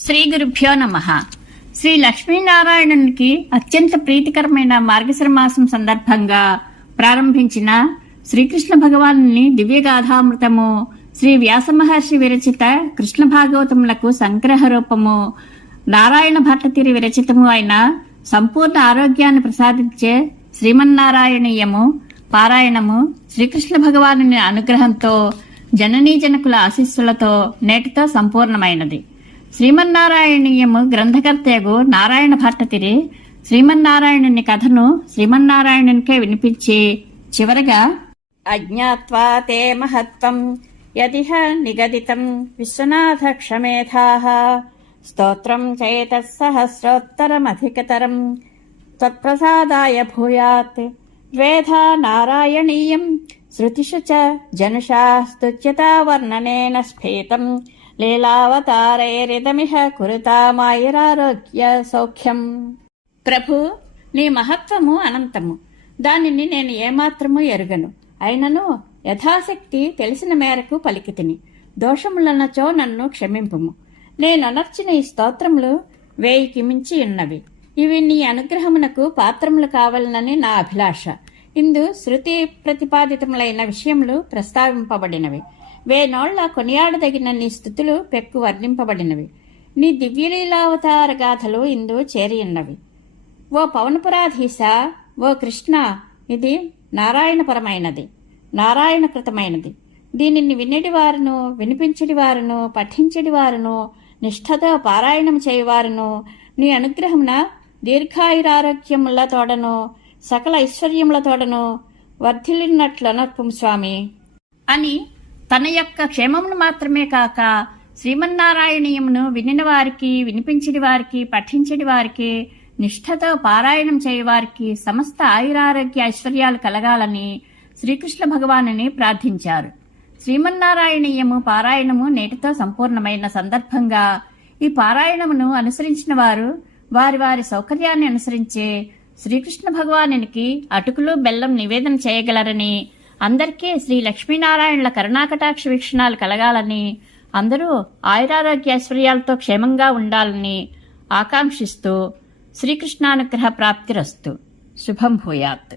శ్రీ గురుభ్యో నమ. శ్రీ లక్ష్మీనారాయణునికి అత్యంత ప్రీతికరమైన మార్గశిర మాసం సందర్భంగా ప్రారంభించిన శ్రీకృష్ణ భగవానుని దివ్యగాథామృతము శ్రీ వ్యాస మహర్షి విరచిత కృష్ణ భాగవతములకు సంగ్రహ రూపము నారాయణ భట్టతిరి విరచితము అయిన సంపూర్ణ ఆరోగ్యాన్ని ప్రసాదించే శ్రీమన్నారాయణీయము పారాయణము శ్రీకృష్ణ భగవానుని అనుగ్రహంతో జననీ జనకుల ఆశీస్సులతో నేటితో సంపూర్ణమైనది. శ్రీమన్నారాయణీయము గ్రంథకర్తయగు నారాయణ భట్టతిరి శ్రీమన్నారాయణుని కథను శ్రీమన్నారాయణునికే వినిపించి చివరగా అజ్ఞాత్వా తే మహత్వం యదిహ నిగదితం విశ్వనాథ క్షమేధాః స్తోత్రం చైతత్సహస్రోత్తరమధికతరం తత్ప్రసాదాయ భూయాత్. ద్వేధా నారాయణీయం. శృతిషు చ జనుషా స్తుత్యతా వర్ణనేన స్ఫీతం. లీలావతారైరితమిహ కురుతామాయిరారోగ్య సౌఖ్యం. ప్రభు నీ మహత్వము అనంతము. దానిని నేను ఏమాత్రము ఎరుగను. అయినను యథాశక్తి తెలిసిన మేరకు పలికితిని. దోషములనచో నన్ను క్షమింపుము. నేనొనర్చిన ఈ స్తోత్రములు వేయికి మించి ఉన్నవి. ఇవి నీ అనుగ్రహమునకు పాత్రములు కావాలనని నా అభిలాష. ఇందు శృతి ప్రతిపాదితములైన విషయములు ప్రస్తావింపబడినవి. వేనోళ్ళ కొనియాడదగిన నీ స్థుతులు పెక్కు వర్ణింపబడినవి. నీ దివ్యలీలావతార గాథలు ఇందు చేరియున్నవి. ఓ పవనపురాధీశ ఓ కృష్ణ ఇది నారాయణపరమైనది నారాయణకృతమైనది. దీనిని వినడి వారును వినిపించడి వారును పఠించడి వారును నిష్ఠతో పారాయణం చేయవారును నీ అనుగ్రహమున దీర్ఘాయురారోగ్యముల తోడను సకల ఐశ్వర్యముల తోడను వర్ధిల్లినట్లనర్పు స్వామి. అని తన యొక్క క్షేమమును మాత్రమే కాక శ్రీమన్నారాయణీయమును వినిన వారికి వినిపించిన వారికి పఠించడి వారికి నిష్ఠతో పారాయణం చేయవారికి సమస్త ఆయురారోగ్య ఐశ్వర్యాలు కలగాలని శ్రీకృష్ణ భగవానుని ప్రార్థించారు. శ్రీమన్నారాయణీయము పారాయణము నేటితో సంపూర్ణమైన సందర్భంగా ఈ పారాయణమును అనుసరించిన వారు వారి వారి సౌకర్యాన్ని అనుసరించే శ్రీకృష్ణ భగవానునికి అటుకులు బెల్లం నివేదన చేయగలరని అందరికీ శ్రీ లక్ష్మీనారాయణుల కరుణాకటాక్ష వీక్షణాలు కలగాలని అందరూ ఆయురారోగ్యైశ్వర్యాలతో క్షేమంగా ఉండాలని ఆకాంక్షిస్తూ శ్రీకృష్ణానుగ్రహ ప్రాప్తిరస్తు. శుభం భూయాత్.